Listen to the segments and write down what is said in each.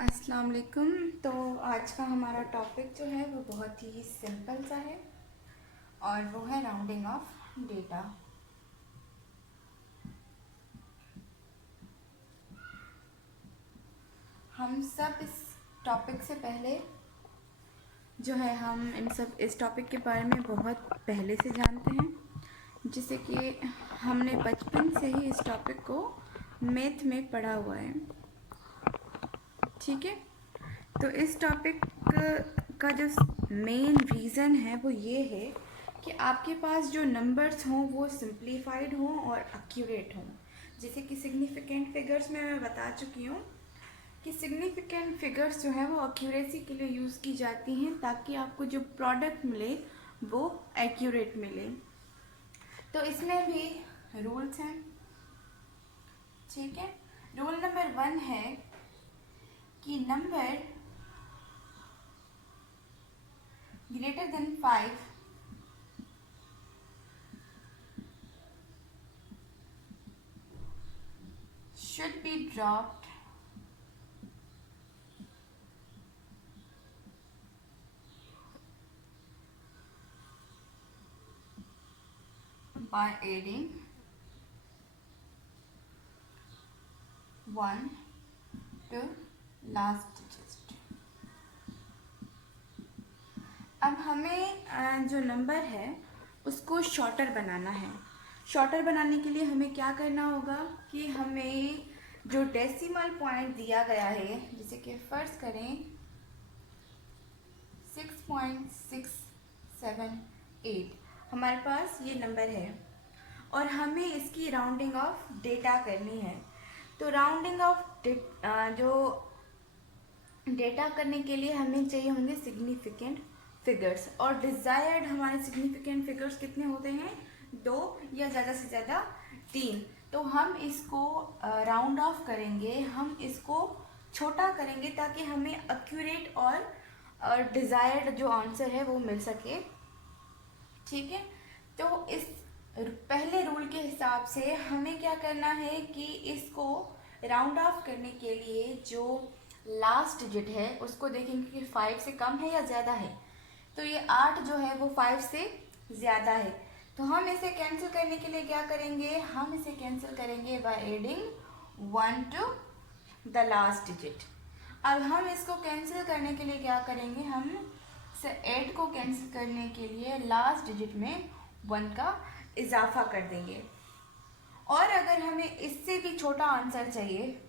अस्सलाम वालेकुम। तो आज का हमारा टॉपिक जो है वो बहुत ही सिंपल सा है और वो है राउंडिंग ऑफ डेटा। हम सब इस टॉपिक से पहले जो है हम इस टॉपिक के बारे में बहुत पहले से जानते हैं, जिसे कि हमने बचपन से ही इस टॉपिक को मैथ में पढ़ा हुआ है। ठीक है, तो इस टॉपिक का जो मेन रीज़न है वो ये है कि आपके पास जो नंबर्स हों वो सिंप्लीफाइड हों और एक्यूरेट हों। जैसे कि सिग्निफिकेंट फिगर्स में मैं बता चुकी हूँ कि सिग्निफिकेंट फिगर्स जो है वो एक्यूरेसी के लिए यूज़ की जाती हैं ताकि आपको जो प्रोडक्ट मिले वो एक्यूरेट मिले। तो इसमें भी रूल्स हैं। ठीक है, रूल नंबर 1 है कि number greater than 5 should be dropped by adding 1 to last digit। अब हमें जो नंबर है उसको शॉर्टर बनाना है। शॉर्टर बनाने के लिए हमें क्या करना होगा कि हमें जो डेसिमल पॉइंट दिया गया है, जैसे कि फर्ज करें 6.678, हमारे पास ये नंबर है और हमें इसकी राउंडिंग ऑफ डेटा करनी है। तो राउंडिंग ऑफ जो डेटा करने के लिए हमें चाहिए होंगे सिग्निफिकेंट फिगर्स, और डिज़ायर्ड हमारे सिग्निफिकेंट फिगर्स कितने होते हैं? 2 या ज़्यादा से ज़्यादा 3। तो हम इसको राउंड ऑफ करेंगे, हम इसको छोटा करेंगे ताकि हमें एक्यूरेट और डिज़ायर्ड जो आंसर है वो मिल सके। ठीक है, तो इस पहले रूल के हिसाब से हमें क्या करना है कि इसको राउंड ऑफ करने के लिए जो लास्ट डिजिट है उसको देखेंगे कि 5 से कम है या ज़्यादा है। तो ये 8 जो है वो 5 से ज़्यादा है, तो हम इसे कैंसिल करने के लिए क्या करेंगे? हम इसे कैंसिल करेंगे by adding 1 to the last digit. अब हम इसको कैंसिल करने के लिए क्या करेंगे? हम से 8 को कैंसिल करने के लिए लास्ट डिजिट में 1 का इजाफा कर देंगे। और अगर हमें इससे भी छोटा आंसर चाहिए,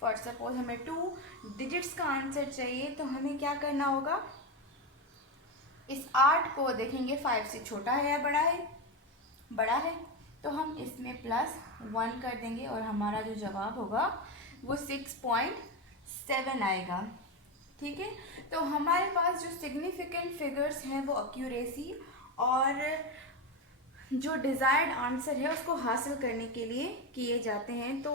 फॉर सपोज हमें 2 डिजिट्स का आंसर चाहिए, तो हमें क्या करना होगा? इस 8 को देखेंगे 5 से छोटा है या बड़ा है? बड़ा है, तो हम इसमें +1 कर देंगे और हमारा जो जवाब होगा वो 6.7 आएगा। ठीक है, तो हमारे पास जो सिग्निफिकेंट फिगर्स हैं वो एक्यूरेसी और जो डिज़ायर्ड आंसर है उसको हासिल करने के लिए किए जाते हैं। तो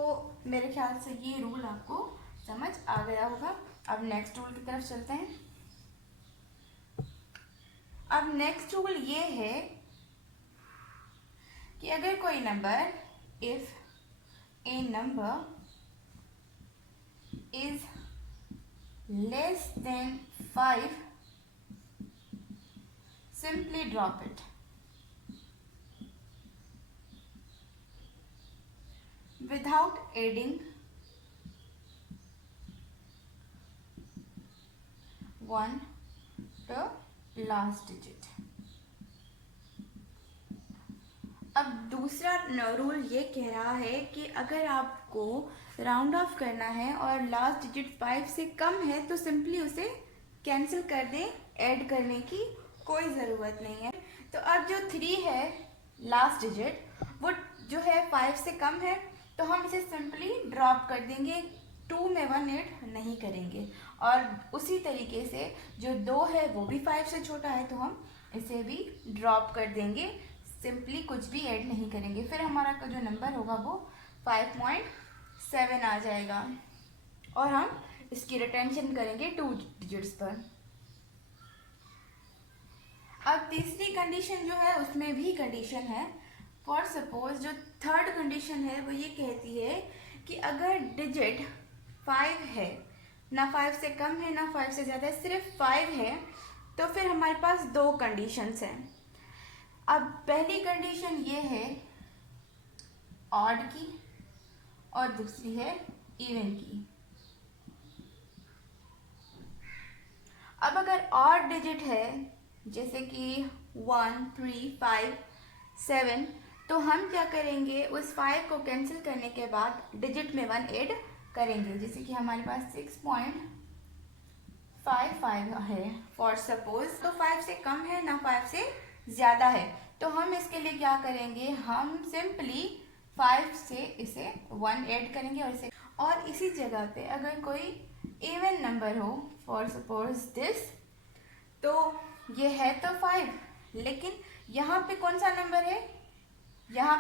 मेरे ख्याल से ये रूल आपको समझ आ गया होगा। अब नेक्स्ट रूल की तरफ चलते हैं। अब नेक्स्ट रूल ये है कि अगर कोई number, if A number is less than 5, simply drop it without adding 1 to last digit। अब दूसरा रूल ये कह रहा है कि अगर आपको राउंड ऑफ करना है और लास्ट डिजिट 5 से कम है तो सिंपली उसे कैंसिल कर दें, ऐड करने की कोई ज़रूरत नहीं है। तो अब जो 3 है लास्ट डिजिट, वो जो है 5 से कम है, तो हम इसे सिंपली ड्रॉप कर देंगे, 2 में 1 ऐड नहीं करेंगे। और उसी तरीके से जो 2 है वो भी 5 से छोटा है, तो हम इसे भी ड्रॉप कर देंगे, सिंपली कुछ भी ऐड नहीं करेंगे। फिर हमारा का जो नंबर होगा वो 5.7 आ जाएगा और हम इसकी रिटेंशन करेंगे 2 डिजिट्स पर। अब तीसरी कंडीशन जो है उसमें भी कंडीशन है। फॉर सपोज जो थर्ड कंडीशन है वो ये कहती है कि अगर डिजिट 5 है ना 5 से कम है ना 5 से ज़्यादा है, सिर्फ 5 है, तो फिर हमारे पास दो कंडीशंस हैं। अब पहली कंडीशन ये है ऑड की और दूसरी है इवन की। अब अगर ऑड डिजिट है जैसे कि 1, 3, 5, 7, तो हम क्या करेंगे, उस 5 को कैंसिल करने के बाद डिजिट में 1 ऐड करेंगे। जैसे कि हमारे पास 6.55 है फॉर सपोज, तो 5 से कम है ना 5 से ज़्यादा है, तो हम इसके लिए क्या करेंगे, हम सिंपली 5 से इसे 1 ऐड करेंगे और इसी जगह पे अगर कोई इवन नंबर हो, फॉर सपोज दिस, तो ये है तो 5, लेकिन यहाँ पे कौन सा नंबर है, यहाँ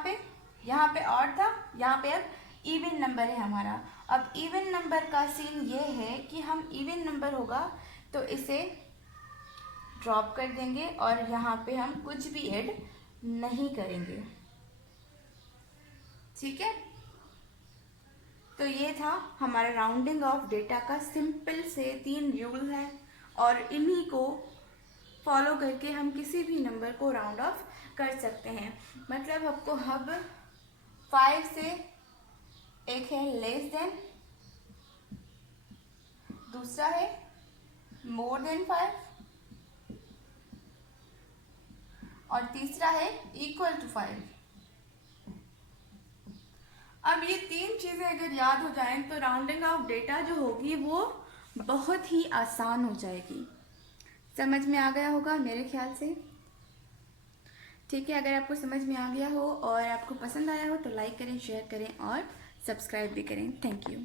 पे ऑड था, यहाँ पे अब इवन नंबर है हमारा। अब इवन नंबर का सीन ये है कि हम इवन नंबर होगा तो इसे ड्रॉप कर देंगे और यहाँ पे हम कुछ भी ऐड नहीं करेंगे, ठीक है। तो ये था हमारा राउंडिंग ऑफ डेटा का सिंपल से 3 रूल है, और इन्हीं को फॉलो करके हम किसी भी नंबर को राउंड ऑफ कर सकते हैं। मतलब आपको अब 5 से एक है लेस देन, दूसरा है मोर देन 5 और तीसरा है इक्वल टू 5। अब ये 3 चीज़ें अगर याद हो जाएं तो राउंडिंग ऑफ डेटा जो होगी वो बहुत ही आसान हो जाएगी। समझ में आ गया होगा मेरे ख्याल से, ठीक है। अगर आपको समझ में आ गया हो और आपको पसंद आया हो तो लाइक करें, शेयर करें और सब्सक्राइब भी करें। Thank you.